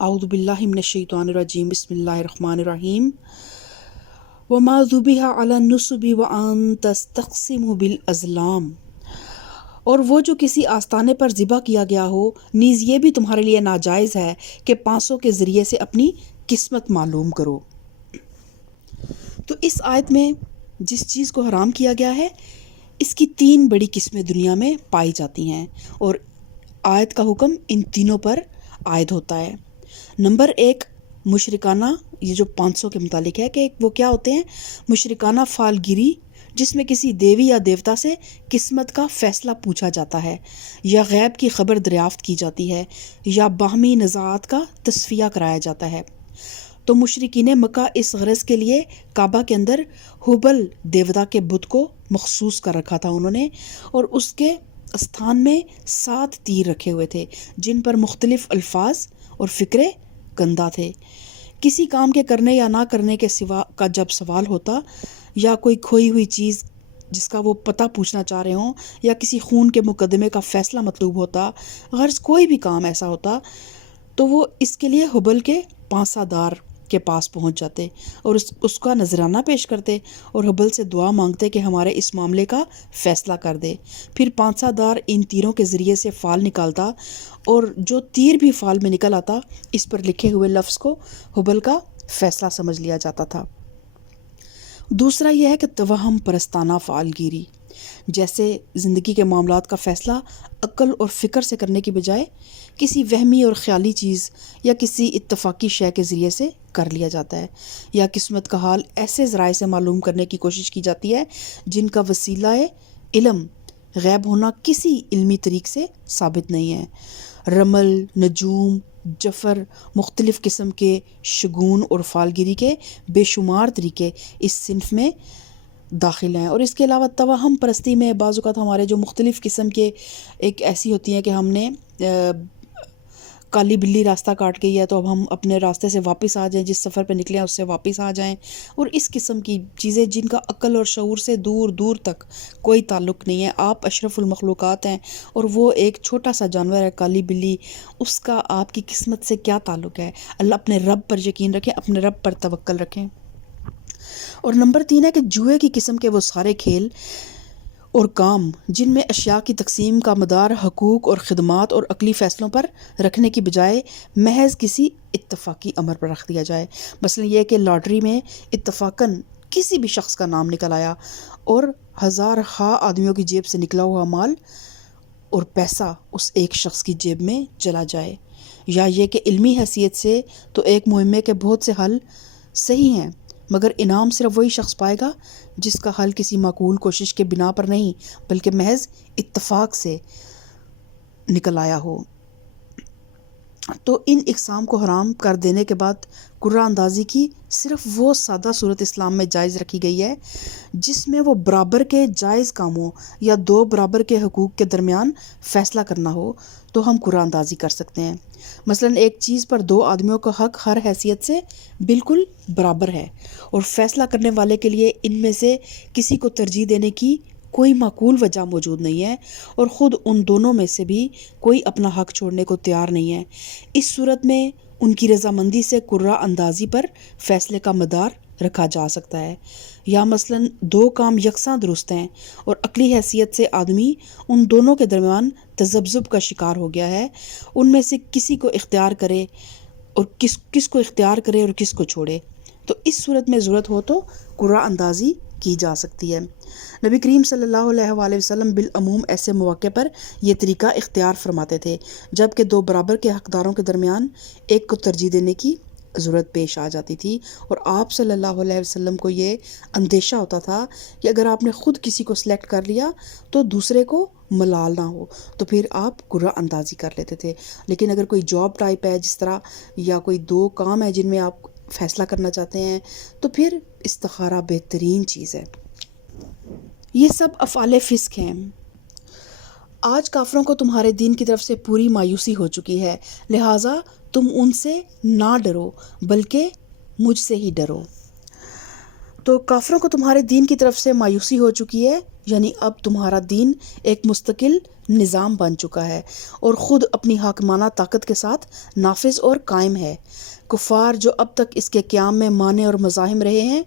اعوذ باللہ من الشیطان الرجیم، بسم اللہ الرحمن الرحیم۔ وما ذبح علی النصب وان تستقسموا بالازلام، اور وہ جو کسی آستانے پر ذبح کیا گیا ہو، نیز یہ بھی تمہارے لیے ناجائز ہے کہ پانسوں کے ذریعے سے اپنی قسمت معلوم کرو۔ تو اس آیت میں جس چیز کو حرام کیا گیا ہے، اس کی 3 بڑی قسمیں دنیا میں پائی جاتی ہیں، اور آیت کا حکم ان تینوں پر عائد ہوتا ہے۔ نمبر 1، مشرکانہ، یہ جو 500 کے متعلق ہے کہ وہ کیا ہوتے ہیں؟ مشرکانہ فالگیری، جس میں کسی دیوی یا دیوتا سے قسمت کا فیصلہ پوچھا جاتا ہے، یا غیب کی خبر دریافت کی جاتی ہے، یا باہمی نزاعات کا تصفیہ کرایا جاتا ہے۔ تو مشرکین مکہ اس غرض کے لیے کعبہ کے اندر ہبل دیوتا کے بت کو مخصوص کر رکھا تھا انہوں نے، اور اس کے استھان میں 7 تیر رکھے ہوئے تھے جن پر مختلف الفاظ اور فقرے گندہ تھے۔ کسی کام کے کرنے یا نہ کرنے کے سوا کا جب سوال ہوتا، یا کوئی کھوئی ہوئی چیز جس کا وہ پتہ پوچھنا چاہ رہے ہوں، یا کسی خون کے مقدمے کا فیصلہ مطلوب ہوتا، غرض کوئی بھی کام ایسا ہوتا، تو وہ اس کے لیے ہبل کے پانسہ دار کے پاس پہنچ جاتے اور اس کا نذرانہ پیش کرتے اور ہبل سے دعا مانگتے کہ ہمارے اس معاملے کا فیصلہ کر دے۔ پھر پانسہ دار ان تیروں کے ذریعے سے فال نکالتا، اور جو تیر بھی فال میں نکل آتا، اس پر لکھے ہوئے لفظ کو ہبل کا فیصلہ سمجھ لیا جاتا تھا۔ دوسرا یہ ہے کہ توہم پرستانہ فعال گیری، جیسے زندگی کے معاملات کا فیصلہ عقل اور فکر سے کرنے کی بجائے کسی وہمی اور خیالی چیز یا کسی اتفاقی شے کے ذریعے سے کر لیا جاتا ہے، یا قسمت کا حال ایسے ذرائع سے معلوم کرنے کی کوشش کی جاتی ہے جن کا وسیلہ علم غیب ہونا کسی علمی طریق سے ثابت نہیں ہے۔ رمل، نجوم، جفر، مختلف قسم کے شگون اور فالگیری کے بے شمار طریقے اس صنف میں داخل ہیں۔ اور اس کے علاوہ توہم پرستی میں بعض اوقات ہمارے جو مختلف قسم کے ایک ایسی ہوتی ہیں کہ ہم نے کالی بلی راستہ کاٹ گئی ہے تو اب ہم اپنے راستے سے واپس آ جائیں، جس سفر پہ نکلے ہیں اس سے واپس آ جائیں، اور اس قسم کی چیزیں جن کا عقل اور شعور سے دور دور تک کوئی تعلق نہیں ہے۔ آپ اشرف المخلوقات ہیں اور وہ ایک چھوٹا سا جانور ہے کالی بلی، اس کا آپ کی قسمت سے کیا تعلق ہے؟ اللہ، اپنے رب پر یقین رکھیں، اپنے رب پر توکل رکھیں۔ اور نمبر 3 ہے کہ جوئے کی قسم کے وہ سارے کھیل اور کام جن میں اشیاء کی تقسیم کا مدار حقوق اور خدمات اور عقلی فیصلوں پر رکھنے کی بجائے محض کسی اتفاقی امر پر رکھ دیا جائے۔ مثلا یہ کہ لاٹری میں اتفاقاً کسی بھی شخص کا نام نکل آیا اور ہزار ہا آدمیوں کی جیب سے نکلا ہوا مال اور پیسہ اس ایک شخص کی جیب میں چلا جائے، یا یہ کہ علمی حیثیت سے تو ایک مہمے کے بہت سے حل صحیح ہیں، مگر انعام صرف وہی شخص پائے گا جس کا حل کسی معقول کوشش کے بنا پر نہیں بلکہ محض اتفاق سے نکل آیا ہو۔ تو ان اقسام کو حرام کر دینے کے بعد قرہ اندازی کی صرف وہ سادہ صورت اسلام میں جائز رکھی گئی ہے جس میں وہ برابر کے جائز کاموں یا 2 برابر کے حقوق کے درمیان فیصلہ کرنا ہو تو ہم قرہ اندازی کر سکتے ہیں۔ مثلا ایک چیز پر 2 آدمیوں کا حق ہر حیثیت سے بالکل برابر ہے، اور فیصلہ کرنے والے کے لیے ان میں سے کسی کو ترجیح دینے کی کوئی معقول وجہ موجود نہیں ہے، اور خود ان دونوں میں سے بھی کوئی اپنا حق چھوڑنے کو تیار نہیں ہے۔ اس صورت میں ان کی رضامندی سے قرہ اندازی پر فیصلے کا مدار رکھا جا سکتا ہے۔ یا مثلا 2 کام یکساں درست ہیں اور عقلی حیثیت سے آدمی ان دونوں کے درمیان تذبذب کا شکار ہو گیا ہے، ان میں سے کسی کو اختیار کرے اور کس کو اختیار کرے اور کس کو چھوڑے، تو اس صورت میں ضرورت ہو تو قرہ اندازی کی جا سکتی ہے۔ نبی کریم صلی اللہ علیہ وآلہ وسلم بالعموم ایسے مواقع پر یہ طریقہ اختیار فرماتے تھے جبکہ 2 برابر کے حقداروں کے درمیان ایک کو ترجیح دینے کی ضرورت پیش آ جاتی تھی، اور آپ صلی اللہ علیہ وسلم کو یہ اندیشہ ہوتا تھا کہ اگر آپ نے خود کسی کو سلیکٹ کر لیا تو دوسرے کو ملال نہ ہو، تو پھر آپ قرہ اندازی کر لیتے تھے۔ لیکن اگر کوئی جاب ٹائپ ہے جس طرح، یا کوئی 2 کام ہے جن میں آپ فیصلہ کرنا چاہتے ہیں، تو پھر استخارہ بہترین چیز ہے۔ یہ سب افعال فسق ہیں۔ آج کافروں کو تمہارے دین کی طرف سے پوری مایوسی ہو چکی ہے، لہٰذا تم ان سے نہ ڈرو بلکہ مجھ سے ہی ڈرو۔ تو کافروں کو تمہارے دین کی طرف سے مایوسی ہو چکی ہے، یعنی اب تمہارا دین ایک مستقل نظام بن چکا ہے اور خود اپنی حاکمانہ طاقت کے ساتھ نافذ اور قائم ہے۔ کفار جو اب تک اس کے قیام میں مانع اور مزاحم رہے ہیں،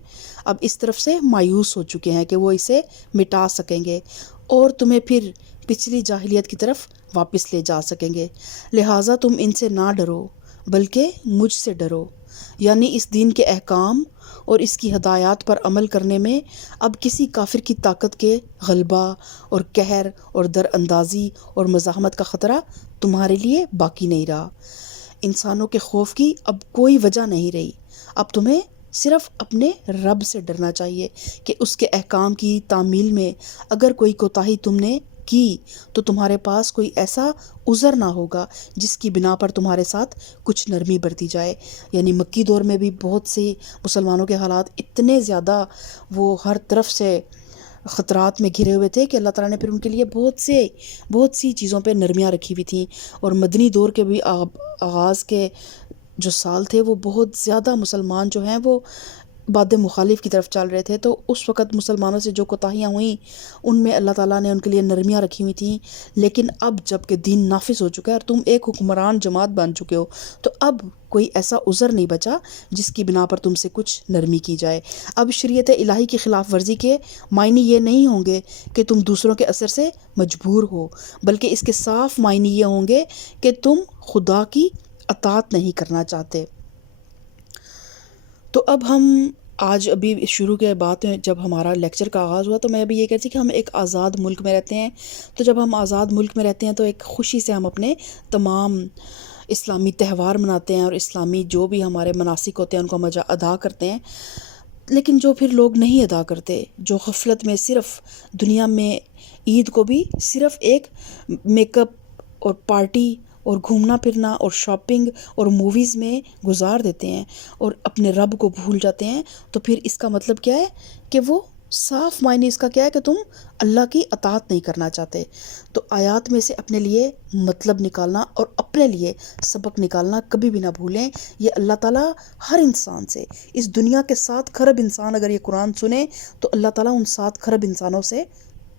اب اس طرف سے مایوس ہو چکے ہیں کہ وہ اسے مٹا سکیں گے اور تمہیں پھر پچھلی جاہلیت کی طرف واپس لے جا سکیں گے۔ لہٰذا تم ان سے نہ ڈرو بلکہ مجھ سے ڈرو، یعنی اس دین کے احکام اور اس کی ہدایات پر عمل کرنے میں اب کسی کافر کی طاقت کے غلبہ اور قہر اور در اندازی اور مزاحمت کا خطرہ تمہارے لیے باقی نہیں رہا۔ انسانوں کے خوف کی اب کوئی وجہ نہیں رہی۔ اب تمہیں صرف اپنے رب سے ڈرنا چاہیے کہ اس کے احکام کی تعمیل میں اگر کوئی کوتاہی تم نے کی تو تمہارے پاس کوئی ایسا عذر نہ ہوگا جس کی بنا پر تمہارے ساتھ کچھ نرمی برتی جائے۔ یعنی مکی دور میں بھی بہت سی مسلمانوں کے حالات اتنے زیادہ وہ ہر طرف سے خطرات میں گھرے ہوئے تھے کہ اللہ تعالیٰ نے پھر ان کے لیے بہت سی چیزوں پہ نرمیاں رکھی ہوئی تھیں۔ اور مدنی دور کے بھی آغاز کے جو سال تھے وہ بہت زیادہ مسلمان جو ہیں وہ باد مخالف کی طرف چل رہے تھے، تو اس وقت مسلمانوں سے جو کوتاہیاں ہوئیں ان میں اللہ تعالیٰ نے ان کے لیے نرمیاں رکھی ہوئی تھیں۔ لیکن اب جب کہ دین نافذ ہو چکا ہے اور تم ایک حکمران جماعت بن چکے ہو، تو اب کوئی ایسا عذر نہیں بچا جس کی بنا پر تم سے کچھ نرمی کی جائے۔ اب شریعت الہی کی خلاف ورزی کے معنی یہ نہیں ہوں گے کہ تم دوسروں کے اثر سے مجبور ہو، بلکہ اس کے صاف معنی یہ ہوں گے کہ تم خدا کی اطاعت نہیں کرنا چاہتے۔ تو اب ہم آج ابھی شروع کے بات میں جب ہمارا لیکچر کا آغاز ہوا تو میں ابھی یہ کہتی کہ ہم ایک آزاد ملک میں رہتے ہیں، تو جب ہم آزاد ملک میں رہتے ہیں تو ایک خوشی سے ہم اپنے تمام اسلامی تہوار مناتے ہیں اور اسلامی جو بھی ہمارے مناسک ہوتے ہیں ان کو ہم ادا کرتے ہیں۔ لیکن جو پھر لوگ نہیں ادا کرتے، جو غفلت میں صرف دنیا میں عید کو بھی صرف ایک میک اپ اور پارٹی اور گھومنا پھرنا اور شاپنگ اور موویز میں گزار دیتے ہیں اور اپنے رب کو بھول جاتے ہیں، تو پھر اس کا مطلب کیا ہے کہ وہ صاف معنی اس کا کیا ہے کہ تم اللہ کی اطاعت نہیں کرنا چاہتے۔ تو آیات میں سے اپنے لیے مطلب نکالنا اور اپنے لیے سبق نکالنا کبھی بھی نہ بھولیں۔ یہ اللہ تعالیٰ ہر انسان سے، اس دنیا کے 7 خرب انسان اگر یہ قرآن سنے تو اللہ تعالیٰ ان 7 خرب انسانوں سے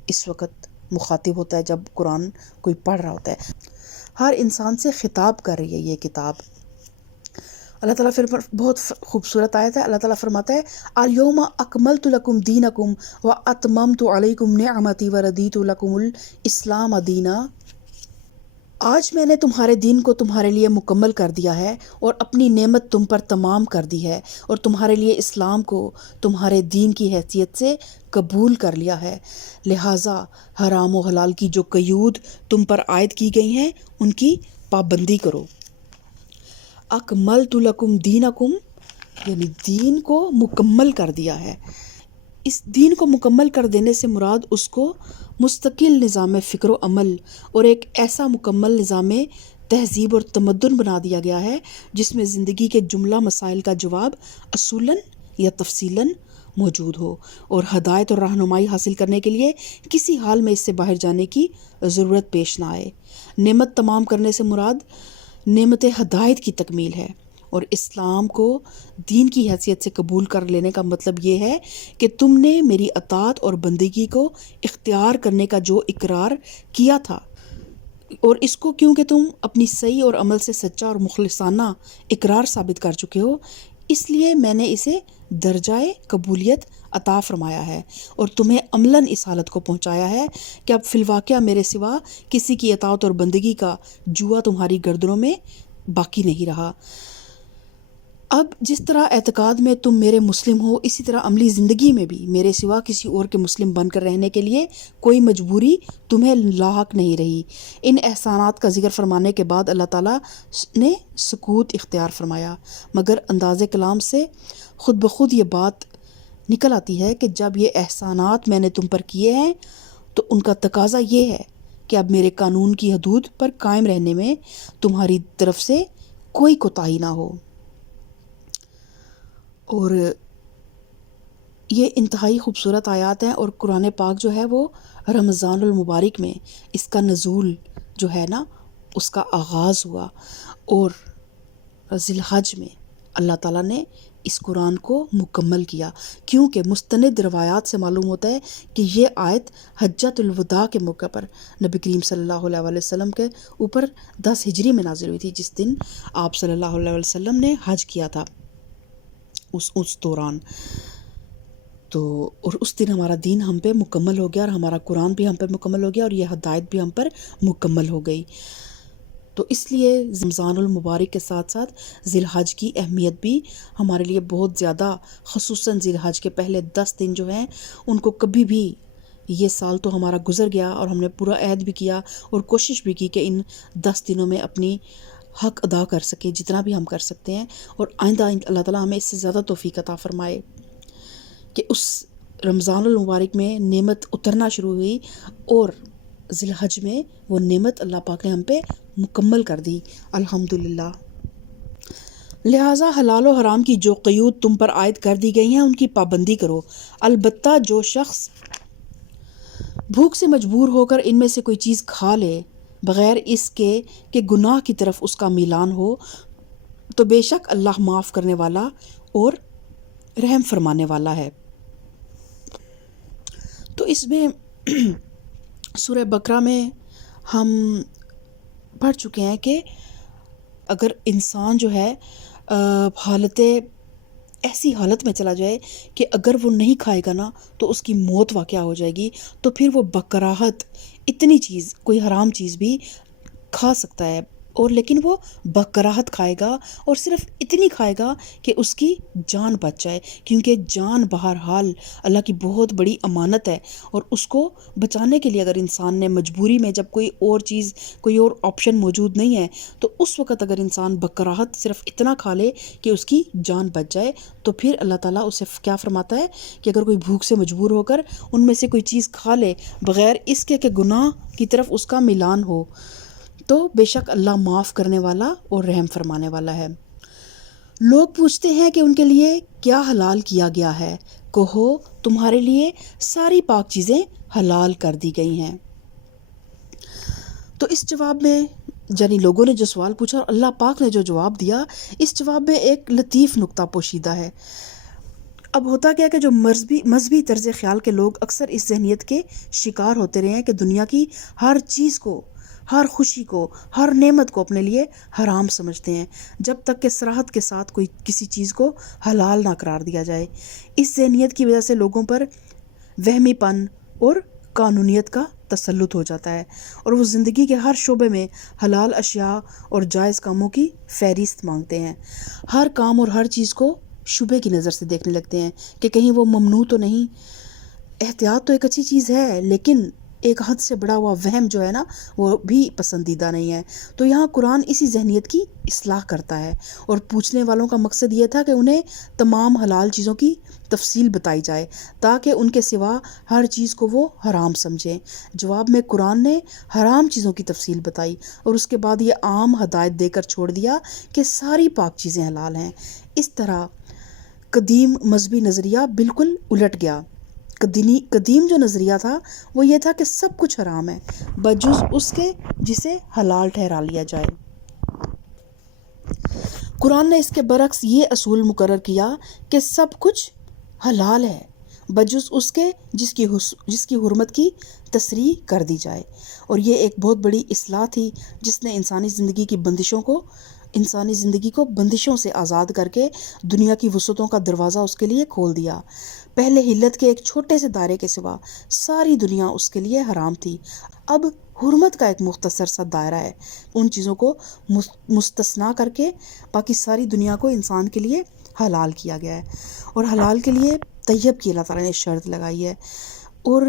اس وقت مخاطب ہوتا ہے جب قرآن کوئی پڑھ رہا ہوتا ہے۔ ہر انسان سے خطاب کر رہی ہے یہ کتاب۔ اللہ تعالیٰ پھر بہت خوبصورت آیت ہے، اللہ تعالیٰ فرماتا ہے الیوم اکملت لکم دینکم واتممت علیکم نعمتی وردیت لکم الاسلام دینا۔ آج میں نے تمہارے دین کو تمہارے لیے مکمل کر دیا ہے اور اپنی نعمت تم پر تمام کر دی ہے اور تمہارے لیے اسلام کو تمہارے دین کی حیثیت سے قبول کر لیا ہے۔ لہٰذا حرام و حلال کی جو قیود تم پر عائد کی گئی ہیں ان کی پابندی کرو۔ اکملت لکم دینکم یعنی دین کو مکمل کر دیا ہے۔ اس دین کو مکمل کر دینے سے مراد اس کو مستقل نظام فکر و عمل اور ایک ایسا مکمل نظام تہذیب اور تمدن بنا دیا گیا ہے جس میں زندگی کے جملہ مسائل کا جواب اصولاً یا تفصیلاً موجود ہو اور ہدایت اور رہنمائی حاصل کرنے کے لیے کسی حال میں اس سے باہر جانے کی ضرورت پیش نہ آئے۔ نعمت تمام کرنے سے مراد نعمت ہدایت کی تکمیل ہے، اور اسلام کو دین کی حیثیت سے قبول کر لینے کا مطلب یہ ہے کہ تم نے میری اطاعت اور بندگی کو اختیار کرنے کا جو اقرار کیا تھا، اور اس کو کیونکہ تم اپنی صحیح اور عمل سے سچا اور مخلصانہ اقرار ثابت کر چکے ہو، اس لیے میں نے اسے درجہ قبولیت عطا فرمایا ہے اور تمہیں عملاً اس حالت کو پہنچایا ہے کہ اب فی الواقعہ میرے سوا کسی کی اطاعت اور بندگی کا جوا تمہاری گردنوں میں باقی نہیں رہا۔ اب جس طرح اعتقاد میں تم میرے مسلم ہو، اسی طرح عملی زندگی میں بھی میرے سوا کسی اور کے مسلم بن کر رہنے کے لیے کوئی مجبوری تمہیں لاحق نہیں رہی۔ ان احسانات کا ذکر فرمانے کے بعد اللہ تعالیٰ نے سکوت اختیار فرمایا، مگر انداز کلام سے خود بخود یہ بات نکل آتی ہے کہ جب یہ احسانات میں نے تم پر کیے ہیں تو ان کا تقاضا یہ ہے کہ اب میرے قانون کی حدود پر قائم رہنے میں تمہاری طرف سے کوئی کوتاہی نہ ہو۔ اور یہ انتہائی خوبصورت آیات ہیں، اور قرآن پاک جو ہے وہ رمضان المبارک میں اس کا نزول جو ہے نا اس کا آغاز ہوا، اور ذی الحج میں اللہ تعالیٰ نے اس قرآن کو مکمل کیا، کیونکہ مستند روایات سے معلوم ہوتا ہے کہ یہ آیت حجۃ الوداع کے موقع پر نبی کریم صلی اللہ علیہ وسلم کے اوپر 10 ہجری میں نازل ہوئی تھی، جس دن آپ صلی اللہ علیہ وسلم نے حج کیا تھا اس دوران۔ تو اور اس دن ہمارا دین ہم پہ مکمل ہو گیا، اور ہمارا قرآن بھی ہم پہ مکمل ہو گیا، اور یہ ہدایت بھی ہم پر مکمل ہو گئی۔ تو اس لیے رمضان المبارک کے ساتھ ساتھ ذی الحج کی اہمیت بھی ہمارے لیے بہت زیادہ، خصوصاً ذی الحج کے پہلے 10 دن جو ہیں ان کو کبھی بھی، یہ سال تو ہمارا گزر گیا اور ہم نے پورا عہد بھی کیا اور کوشش بھی کی کہ ان 10 دنوں میں اپنی حق ادا کر سکیں جتنا بھی ہم کر سکتے ہیں، اور آئندہ اللہ تعالیٰ ہمیں اس سے زیادہ توفیق عطا فرمائے کہ اس رمضان المبارک میں نعمت اترنا شروع ہوئی، اور ذی الحج میں وہ نعمت اللہ پاک نے ہم پہ مکمل کر دی، الحمدللہ۔ لہٰذا حلال و حرام کی جو قیود تم پر عائد کر دی گئی ہیں ان کی پابندی کرو، البتہ جو شخص بھوک سے مجبور ہو کر ان میں سے کوئی چیز کھا لے بغیر اس کے کہ گناہ کی طرف اس کا میلان ہو، تو بے شک اللہ معاف کرنے والا اور رحم فرمانے والا ہے۔ تو اس میں سورہ بقرہ میں ہم پڑھ چکے ہیں کہ اگر انسان جو ہے ایسی حالت میں چلا جائے کہ اگر وہ نہیں کھائے گا نا تو اس کی موت واقع ہو جائے گی، تو پھر وہ بکراہت اتنی چیز، کوئی حرام چیز بھی کھا سکتا ہے، اور لیکن وہ بکراہت کھائے گا، اور صرف اتنی کھائے گا کہ اس کی جان بچ جائے، کیونکہ جان بہرحال اللہ کی بہت بڑی امانت ہے، اور اس کو بچانے کے لیے اگر انسان نے مجبوری میں، جب کوئی اور چیز، کوئی اور آپشن موجود نہیں ہے، تو اس وقت اگر انسان بکراہت صرف اتنا کھا لے کہ اس کی جان بچ جائے، تو پھر اللہ تعالیٰ اسے کیا فرماتا ہے کہ اگر کوئی بھوک سے مجبور ہو کر ان میں سے کوئی چیز کھا لے بغیر اس کے کہ گناہ کی طرف اس کا میلان ہو، تو بے شک اللہ معاف کرنے والا اور رحم فرمانے والا ہے۔ لوگ پوچھتے ہیں کہ ان کے لیے کیا حلال کیا گیا ہے، کہو تمہارے لیے ساری پاک چیزیں حلال کر دی گئی ہیں۔ تو اس جواب میں، یعنی لوگوں نے جو سوال پوچھا اور اللہ پاک نے جو جواب دیا، اس جواب میں ایک لطیف نکتہ پوشیدہ ہے۔ اب ہوتا کیا کہ جو مذہبی طرز خیال کے لوگ اکثر اس ذہنیت کے شکار ہوتے رہے ہیں کہ دنیا کی ہر چیز کو، ہر خوشی کو، ہر نعمت کو اپنے لیے حرام سمجھتے ہیں، جب تک کہ صراحت کے ساتھ کسی چیز کو حلال نہ قرار دیا جائے۔ اس ذہنیت کی وجہ سے لوگوں پر وہمی پن اور قانونیت کا تسلط ہو جاتا ہے، اور وہ زندگی کے ہر شعبے میں حلال اشیاء اور جائز کاموں کی فہرست مانگتے ہیں۔ ہر کام اور ہر چیز کو شبہ کی نظر سے دیکھنے لگتے ہیں کہ کہیں وہ ممنوع تو نہیں۔ احتیاط تو ایک اچھی چیز ہے، لیکن ایک حد سے بڑا ہوا وہم جو ہے نا، وہ بھی پسندیدہ نہیں ہے۔ تو یہاں قرآن اسی ذہنیت کی اصلاح کرتا ہے، اور پوچھنے والوں کا مقصد یہ تھا کہ انہیں تمام حلال چیزوں کی تفصیل بتائی جائے تاکہ ان کے سوا ہر چیز کو وہ حرام سمجھیں۔ جواب میں قرآن نے حرام چیزوں کی تفصیل بتائی، اور اس کے بعد یہ عام ہدایت دے کر چھوڑ دیا کہ ساری پاک چیزیں حلال ہیں۔ اس طرح قدیم مذہبی نظریہ بالکل الٹ گیا۔ قدیم جو نظریہ تھا وہ یہ تھا کہ سب کچھ حرام ہے بجز اس کے جسے حلال ٹھہرا لیا جائے۔ قرآن نے اس کے برعکس یہ اصول مقرر کیا کہ سب کچھ حلال ہے بجز اس کے جس کی حرمت کی تصریح کر دی جائے، اور یہ ایک بہت بڑی اصلاح تھی جس نے انسانی زندگی کو بندشوں سے آزاد کر کے دنیا کی وسعتوں کا دروازہ اس کے لیے کھول دیا۔ پہلے حلت کے ایک چھوٹے سے دائرے کے سوا ساری دنیا اس کے لیے حرام تھی، اب حرمت کا ایک مختصر سا دائرہ ہے، ان چیزوں کو مستثنا کر کے باقی ساری دنیا کو انسان کے لیے حلال کیا گیا ہے، اور حلال کے لیے طیب کی اللہ تعالیٰ نے شرط لگائی ہے۔ اور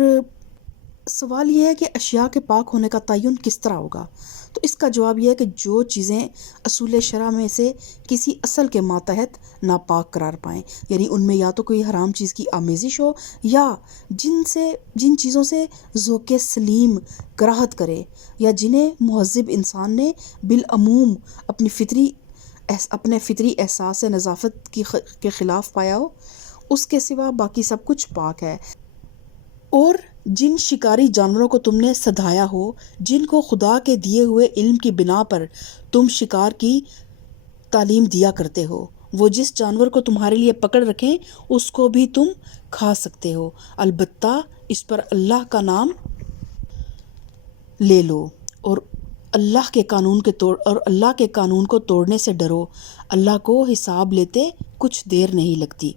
سوال یہ ہے کہ اشیاء کے پاک ہونے کا تعین کس طرح ہوگا؟ تو اس کا جواب یہ ہے کہ جو چیزیں اصول شرع میں سے کسی اصل کے ماتحت ناپاک قرار پائیں، یعنی ان میں یا تو کوئی حرام چیز کی آمیزش ہو، یا جن چیزوں سے ذوق سلیم کراہت کرے، یا جنہیں مہذب انسان نے بالعموم اپنے فطری احساس نظافت کے خلاف پایا ہو، اس کے سوا باقی سب کچھ پاک ہے۔ اور جن شکاری جانوروں کو تم نے سدھایا ہو، جن کو خدا کے دیے ہوئے علم کی بنا پر تم شکار کی تعلیم دیا کرتے ہو، وہ جس جانور کو تمہارے لیے پکڑ رکھیں اس کو بھی تم کھا سکتے ہو، البتہ اس پر اللہ کا نام لے لو اور اللہ کے قانون کو توڑنے سے ڈرو، اللہ کو حساب لیتے کچھ دیر نہیں لگتی۔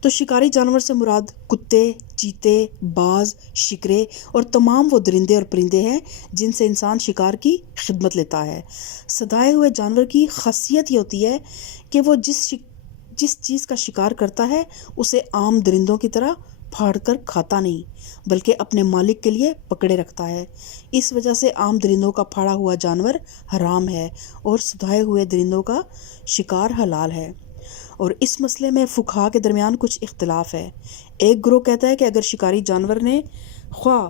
تو شکاری جانور سے مراد کتے، چیتے، باز، شکرے اور تمام وہ درندے اور پرندے ہیں جن سے انسان شکار کی خدمت لیتا ہے۔ سدائے ہوئے جانور کی خاصیت یہ ہوتی ہے کہ وہ جس چیز کا شکار کرتا ہے اسے عام درندوں کی طرح پھاڑ کر کھاتا نہیں بلکہ اپنے مالک کے لیے پکڑے رکھتا ہے۔ اس وجہ سے عام درندوں کا پھاڑا ہوا جانور حرام ہے اور سدائے ہوئے درندوں کا شکار حلال ہے۔ اور اس مسئلے میں فقہا کے درمیان کچھ اختلاف ہے۔ ایک گروہ کہتا ہے کہ اگر شکاری جانور نے خواہ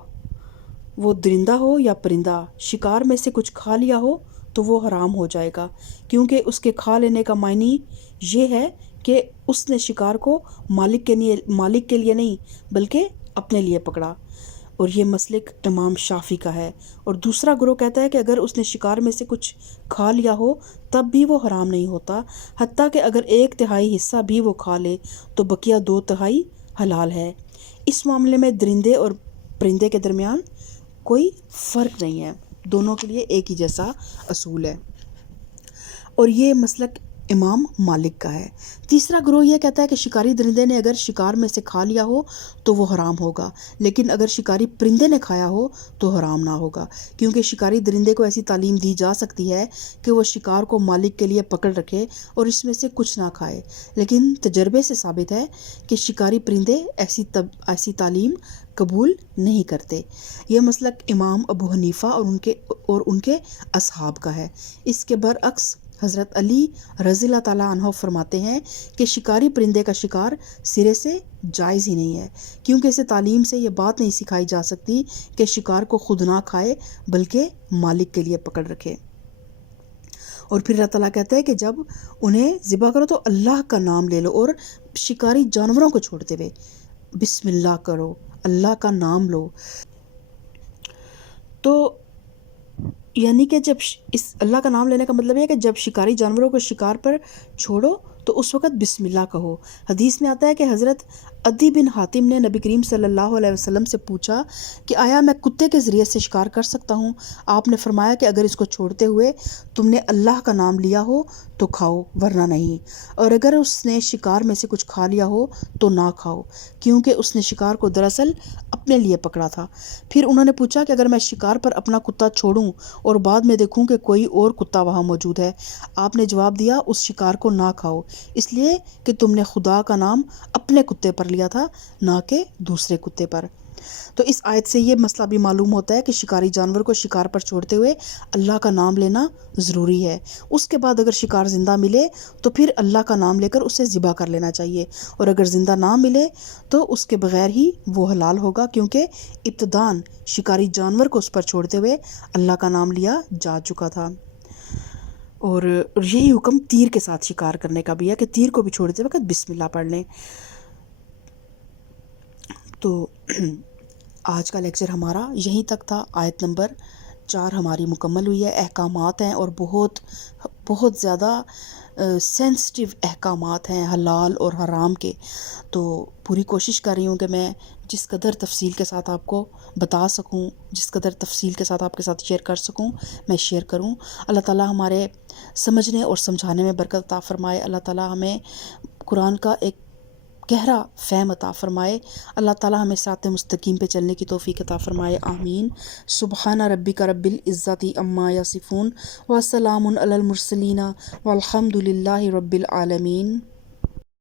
وہ درندہ ہو یا پرندہ شکار میں سے کچھ کھا لیا ہو تو وہ حرام ہو جائے گا، کیونکہ اس کے کھا لینے کا معنی یہ ہے کہ اس نے شکار کو مالک کے لیے نہیں بلکہ اپنے لیے پکڑا، اور یہ مسلک امام شافعی کا ہے۔ اور دوسرا گروہ کہتا ہے کہ اگر اس نے شکار میں سے کچھ کھا لیا ہو تب بھی وہ حرام نہیں ہوتا، حتیٰ کہ اگر 1/3 حصہ بھی وہ کھا لے تو بقیہ 2/3 حلال ہے۔ اس معاملے میں درندے اور پرندے کے درمیان کوئی فرق نہیں ہے، دونوں کے لیے ایک ہی جیسا اصول ہے، اور یہ مسلک امام مالک کا ہے۔ تیسرا گروہ یہ کہتا ہے کہ شکاری درندے نے اگر شکار میں سے کھا لیا ہو تو وہ حرام ہوگا، لیکن اگر شکاری پرندے نے کھایا ہو تو حرام نہ ہوگا، کیونکہ شکاری درندے کو ایسی تعلیم دی جا سکتی ہے کہ وہ شکار کو مالک کے لیے پکڑ رکھے اور اس میں سے کچھ نہ کھائے، لیکن تجربے سے ثابت ہے کہ شکاری پرندے ایسی تعلیم قبول نہیں کرتے۔ یہ مسلک امام ابو حنیفہ اور ان کے اصحاب کا ہے۔ اس کے برعکس حضرت علی رضی اللہ تعالیٰ عنہ فرماتے ہیں کہ شکاری پرندے کا شکار سرے سے جائز ہی نہیں ہے، کیونکہ اسے تعلیم سے یہ بات نہیں سکھائی جا سکتی کہ شکار کو خود نہ کھائے بلکہ مالک کے لیے پکڑ رکھے۔ اور پھر اللہ تعالیٰ کہتا ہے کہ جب انہیں ذبح کرو تو اللہ کا نام لے لو، اور شکاری جانوروں کو چھوڑتے ہوئے بسم اللہ کرو، اللہ کا نام لو۔ تو یعنی کہ جب اس اللہ کا نام لینے کا مطلب یہ ہے کہ جب شکاری جانوروں کو شکار پر چھوڑو تو اس وقت بسم اللہ کہو۔ حدیث میں آتا ہے کہ حضرت عدی بن حاتم نے نبی کریم صلی اللہ علیہ وسلم سے پوچھا کہ آیا میں کتے کے ذریعے سے شکار کر سکتا ہوں؟ آپ نے فرمایا کہ اگر اس کو چھوڑتے ہوئے تم نے اللہ کا نام لیا ہو تو کھاؤ، ورنہ نہیں، اور اگر اس نے شکار میں سے کچھ کھا لیا ہو تو نہ کھاؤ، کیونکہ اس نے شکار کو دراصل اپنے لیے پکڑا تھا۔ پھر انہوں نے پوچھا کہ اگر میں شکار پر اپنا کتا چھوڑوں اور بعد میں دیکھوں کہ کوئی اور کتا وہاں موجود ہے؟ آپ نے جواب دیا اس شکار کو نہ کھاؤ، اس لیے کہ تم نے خدا کا نام اپنے کتے پر لیا تھا نہ کہ دوسرے کتے پر۔ تو اس آیت سے یہ مسئلہ بھی معلوم ہوتا ہے کہ شکاری جانور کو شکار پر چھوڑتے ہوئے اللہ کا نام لینا ضروری ہے۔ اس کے بعد اگر شکار زندہ ملے تو پھر اللہ کا نام لے کر اسے ذبح کر لینا چاہیے، اور اگر زندہ نہ ملے تو اس کے بغیر ہی وہ حلال ہوگا، کیونکہ ابتداً شکاری جانور کو اس پر چھوڑتے ہوئے اللہ کا نام لیا جا چکا تھا۔ اور یہی حکم تیر کے ساتھ شکار کرنے کا بھی ہے کہ تیر کو بھی چھوڑتے وقت بسم اللہ پڑھ لیں۔ تو آج کا لیکچر ہمارا یہیں تک تھا، آیت نمبر 4 ہماری مکمل ہوئی ہے۔ احکامات ہیں اور بہت بہت زیادہ سینسٹیو احکامات ہیں حلال اور حرام کے، تو پوری کوشش کر رہی ہوں کہ میں جس قدر تفصیل کے ساتھ آپ کو بتا سکوں، جس قدر تفصیل کے ساتھ آپ کے ساتھ شیئر کر سکوں میں شیئر کروں۔ اللہ تعالیٰ ہمارے سمجھنے اور سمجھانے میں برکت عطا فرمائے۔ اللہ تعالیٰ ہمیں قرآن کا ایک گہرا فہم عطا فرمائے۔ اللہ تعالیٰ ہمیں صراط مستقیم پہ چلنے کی توفیق عطا فرمائے، آمین۔ سبحان ربک رب العزت عما یصفون وسلام علی المرسلین والحمد للہ رب العالمین۔